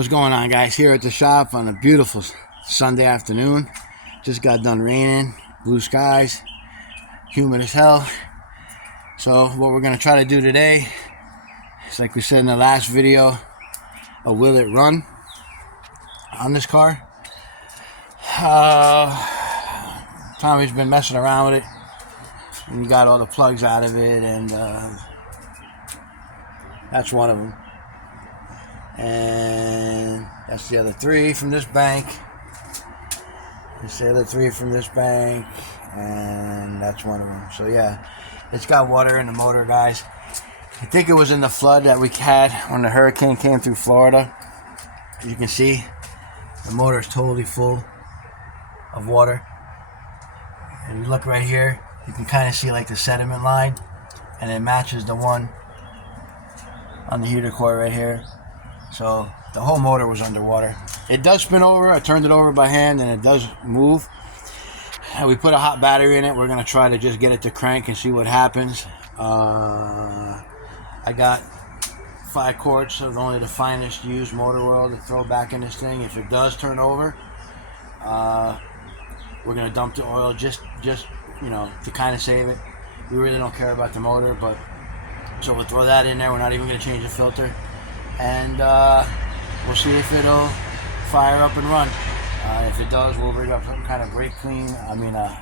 What's going on, guys? Here at the shop on a beautiful Sunday afternoon. Just got done raining, blue skies, humid as hell. So what we're going to try to do today is, like we said in the last video, a will it run on this car. Tommy's been messing around with it, and he got all the plugs out of it, and that's one of them. And that's the other three from this bank. That's the other three from this bank, and that's one of them. So yeah, it's got water in the motor, guys. I think it was in the flood that we had when the hurricane came through Florida. As you can see, the motor is totally full of water. And you look right here, you can kind of see like the sediment line, and it matches the one on the heater coil right here. So the whole motor was underwater. It does spin over. I turned it over by hand, and it does move. We put a hot battery in it. We're going to try to just get it to crank and see what happens. I got 5 quarts of only the finest used motor oil to throw back in this thing. If it does turn over, we're going to dump the oil just you know, to kind of save it. We really don't care about the motor, but so we'll throw that in there. We're not even going to change the filter. And we'll see if it'll fire up and run. If it does, we'll rig up some kind of brake clean.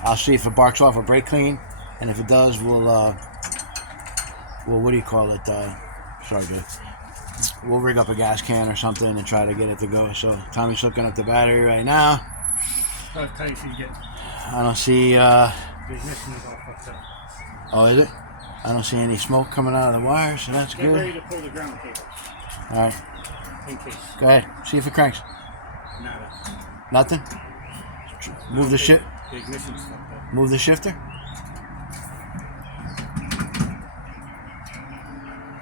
I'll see if it barks off a brake clean, and if it does, we'll what do you call it? We'll rig up a gas can or something and try to get it to go. So Tommy's hooking up the battery right now. I don't see. Oh, is it? I don't see any smoke coming out of the wire, so that's good. Get ready to pull the ground cable. All right. In case. Go ahead. See if it cranks. Nada. Nothing? Move the shit. The ignition stuff. Move the shifter.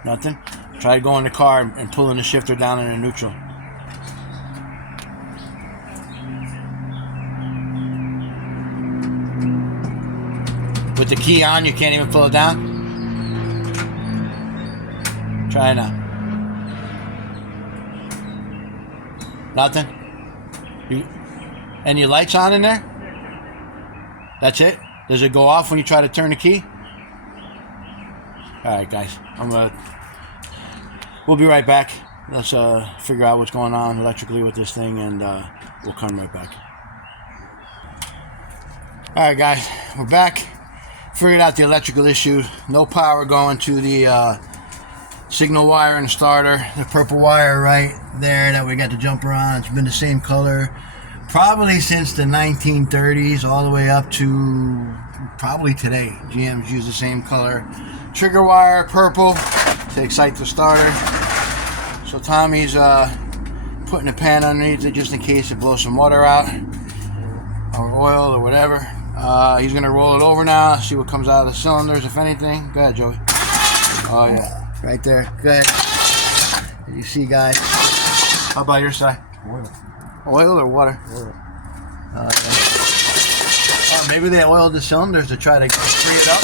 Nothing? Try to go in the car and pulling the shifter down in the neutral. With the key on, you can't even pull it down? Try it now. Nothing? And your lights on in there? That's it? Does it go off when you try to turn the key? Alright, guys. We'll be right back. Let's figure out what's going on electrically with this thing, and we'll come right back. Alright, guys. We're back. Figured out the electrical issue. No power going to the signal wire in the starter. The purple wire right there that we got the jumper on. It's been the same color probably since the 1930s all the way up to probably today. GM's used the same color. Trigger wire, purple, to excite the starter. So Tommy's putting a pan underneath it just in case it blows some water out or oil or whatever. He's going to roll it over now, see what comes out of the cylinders, if anything. Go ahead, Joey. Oh, yeah. Right there. Go ahead. You see, guys. How about your side? Oil. Oil or water? Oil. Or maybe they oiled the cylinders to try to free it up.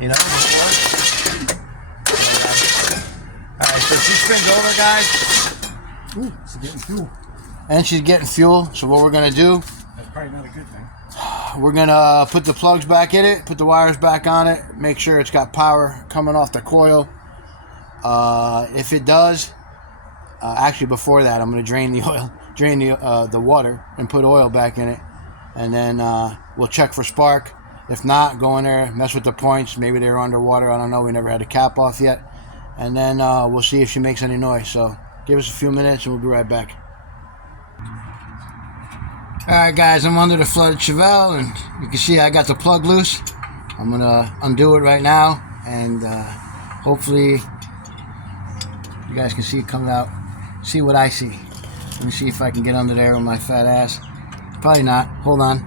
You know, before. Alright, so she spins over, guys. Ooh, she's getting fuel. And she's getting fuel. So what we're going to do, that's probably not a good thing. we're going to put the plugs back in it, put the wires back on it, make sure it's got power coming off the coil. If it does, actually before that, I'm going to drain the oil, drain the water, and put oil back in it. And then we'll check for spark. If not, go in there, mess with the points. Maybe they're underwater. I don't know. We never had the cap off yet. And then we'll see if she makes any noise. So give us a few minutes and we'll be right back. Alright, guys, I'm under the flooded chevelle, and you can see I got the plug loose. I'm going to undo it right now, and hopefully you guys can see it coming out. See what I see. Let me see if I can get under there with my fat ass. Probably not. Hold on.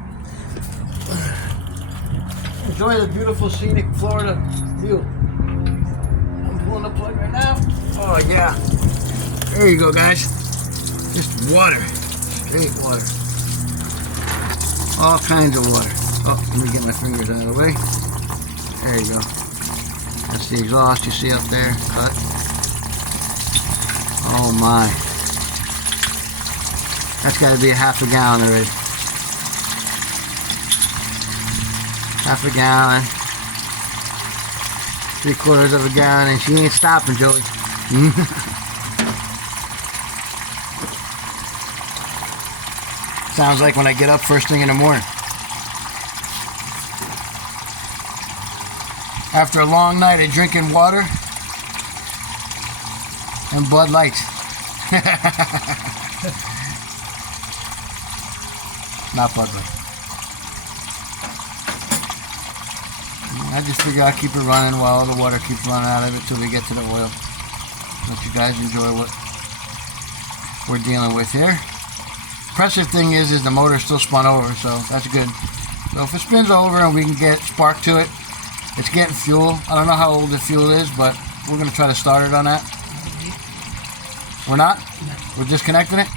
Enjoy the beautiful scenic Florida view. I'm pulling the plug right now. Oh, yeah. There you go, guys. Just water. Straight water. All kinds of water. Oh, let me get my fingers out of the way. There you go. That's the exhaust you see up there. Cut. Oh my. That's got to be a half a gallon already. Half a gallon. 3/4 of a gallon, and she ain't stopping, Joey. Sounds like when I get up first thing in the morning. After a long night of drinking water and Bud Lights. Not Bud Light. I just figure I'll keep it running while the water keeps running out of it till we get to the oil. Let you guys enjoy what we're dealing with here. Impressive thing is the motor still spun over, so that's good. So if it spins over and we can get spark to it, it's getting fuel. I don't know how old the fuel is, but we're going to try to start it on that. We're not? We're disconnecting it?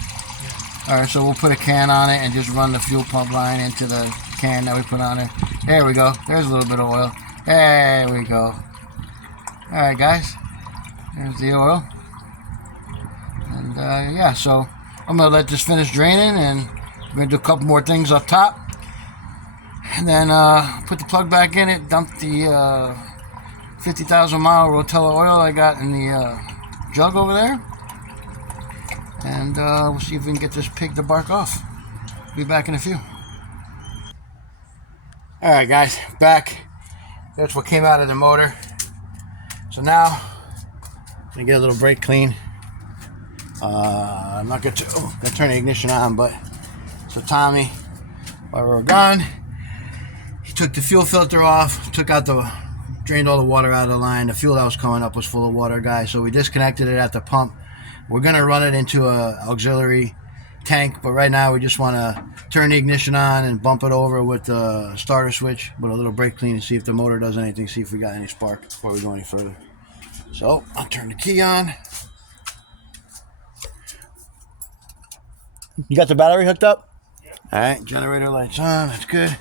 Alright, so we'll put a can on it and just run the fuel pump line into the can that we put on it. There we go. There's a little bit of oil. There we go. Alright, guys. There's the oil. And yeah, so I'm going to let this finish draining, and we're going to do a couple more things up top. And then put the plug back in it, dump the 50,000 mile Rotella oil I got in the jug over there. And we'll see if we can get this pig to bark off. Be back in a few. Alright guys, back. That's what came out of the motor. So now, I'm going to get a little brake clean. I'm not going to turn the ignition on, but so Tommy, while we were gone, he took the fuel filter off, drained all the water out of the line. The fuel that was coming up was full of water, guys, so we disconnected it at the pump. We're going to run it into a auxiliary tank, but right now we just want to turn the ignition on and bump it over with the starter switch with a little brake clean and see if the motor does anything, see if we got any spark before we go any further. So I'll turn the key on. You got the battery hooked up? Yeah. Alright, generator lights on, that's good.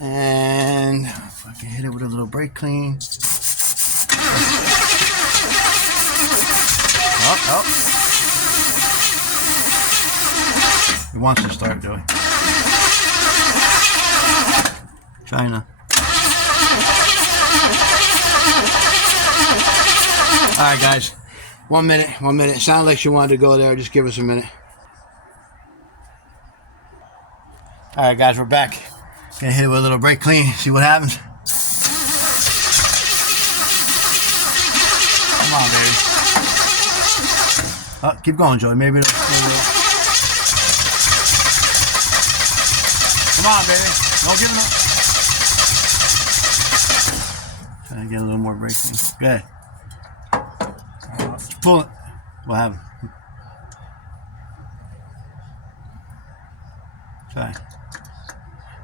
And if I can hit it with a little brake clean. Oh. It wants to start, Joey. China. Alright guys, 1 minute. It sounded like she wanted to go there, just give us a minute. Alright guys, we're back. Gonna hit it with a little brake clean, see what happens. Come on, baby. Oh, keep going, Joey. Maybe it'll... Come on, baby. Don't give it up. Trying to get a little more brake clean. Good. Pull it. What happened? Try.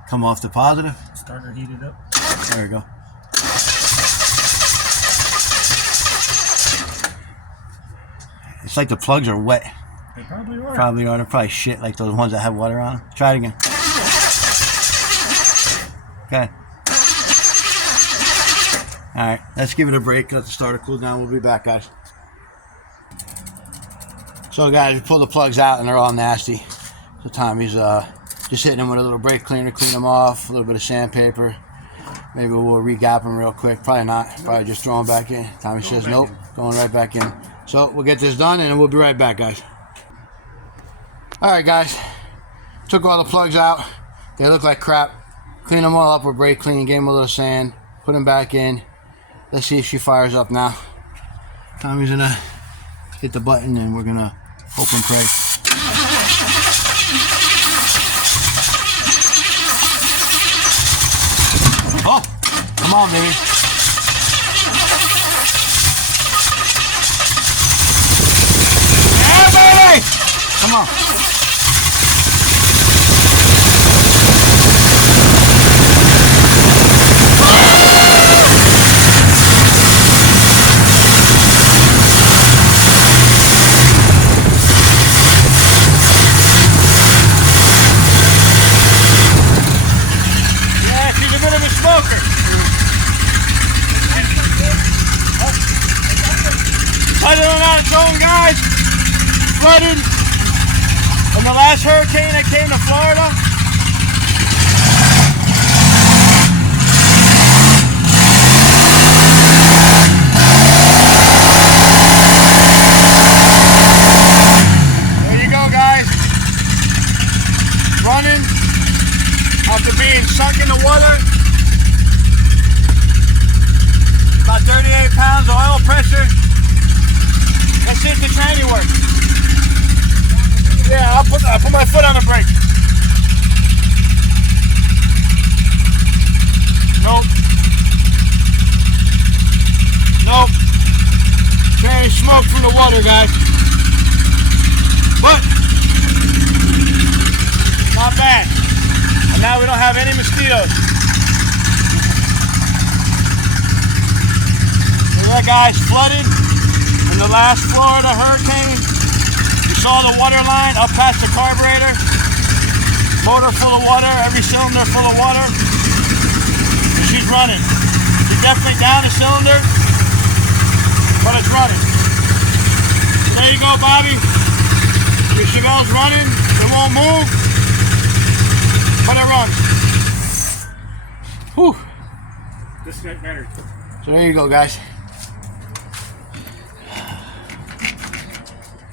Come off the positive. Starter heated up. There we go. It's like the plugs are wet. They probably are. Probably are. They're probably shit like those ones that have water on them. Try it again. Okay. Alright, let's give it a break. Let the starter cool down. We'll be back, guys. So, guys, we pull the plugs out and they're all nasty. So, Tommy's just hitting them with a little brake cleaner, clean them off, a little bit of sandpaper. Maybe we'll re-gap them real quick. Probably not. Probably just throw them back in. Tommy says nope. Going right back in. So, we'll get this done and we'll be right back, guys. Alright, guys. Took all the plugs out. They look like crap. Clean them all up with brake clean. Gave them a little sand. Put them back in. Let's see if she fires up now. Tommy's gonna hit the button and we're gonna hope and pray. Oh, come on, baby. Yeah, baby! Come on. Flooded on its own, guys. Flooded. And the last hurricane that came to Florida, there you go, guys. Running after being sunk in the water. About 38 pounds of oil pressure. That's it, the tranny work. Yeah, I'll put my foot on the brake. Nope. Nope. Tranny smoke from the water, guys. But not bad. And now we don't have any mosquitoes. So that guy's flooded in the last Florida hurricane. You saw the water line up past the carburetor. Motor full of water, every cylinder full of water. And she's running. She's definitely down a cylinder, but it's running. So there you go, Bobby. Your chevelle's running. It won't move, but it runs. Whew. This got better. So there you go, guys.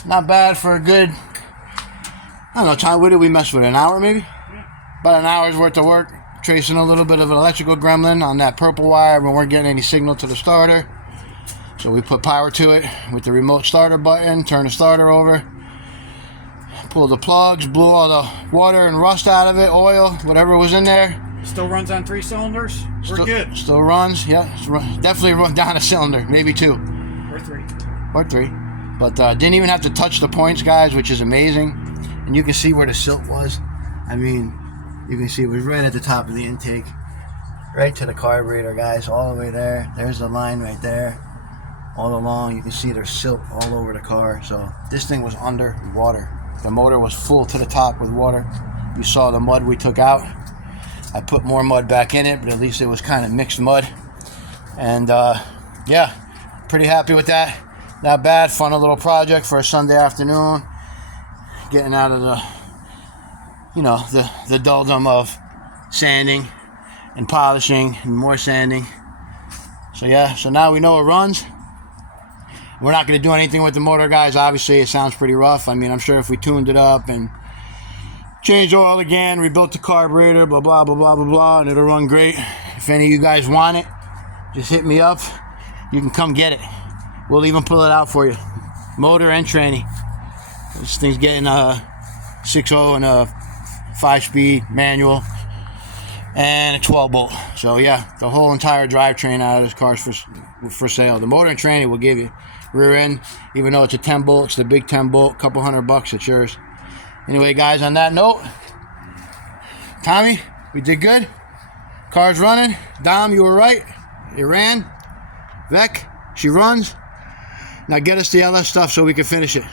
Not bad for a good, I don't know, time. What did we mess with? An hour maybe? Yeah. About an hour's worth of work. Tracing a little bit of an electrical gremlin on that purple wire when we weren't getting any signal to the starter. So we put power to it with the remote starter button, turn the starter over, pull the plugs, blew all the water and rust out of it, oil, whatever was in there. Still runs on 3 cylinders? We're good. Still runs, yeah. Definitely run down a cylinder, maybe 2. Or 3. Or 3. But didn't even have to touch the points, guys, which is amazing. And you can see where the silt was. I mean, you can see it was right at the top of the intake. Right to the carburetor, guys, all the way there. There's the line right there. All along, you can see there's silt all over the car. So this thing was under water. The motor was full to the top with water. You saw the mud we took out. I put more mud back in it, but at least it was kind of mixed mud. And yeah, pretty happy with that. Not bad. Fun little project for a Sunday afternoon. Getting out of the, you know, the dulldom of sanding and polishing and more sanding. So yeah, so now we know it runs. We're not going to do anything with the motor, guys. Obviously, it sounds pretty rough. I mean, I'm sure if we tuned it up and changed oil again, rebuilt the carburetor, blah, blah, blah, blah, blah, blah, and it'll run great. If any of you guys want it, just hit me up. You can come get it. We'll even pull it out for you. Motor and tranny. This thing's getting a 6.0 and a 5-speed manual and a 12-bolt. So yeah, the whole entire drivetrain out of this car is for sale. The motor and tranny will give you. Rear end, even though it's a 10-bolt, it's the big 10-bolt, couple $100, it's yours. Anyway, guys, on that note, Tommy, we did good. Car's running. Dom, you were right. You ran. Vec, she runs. Now get us the LS stuff so we can finish it.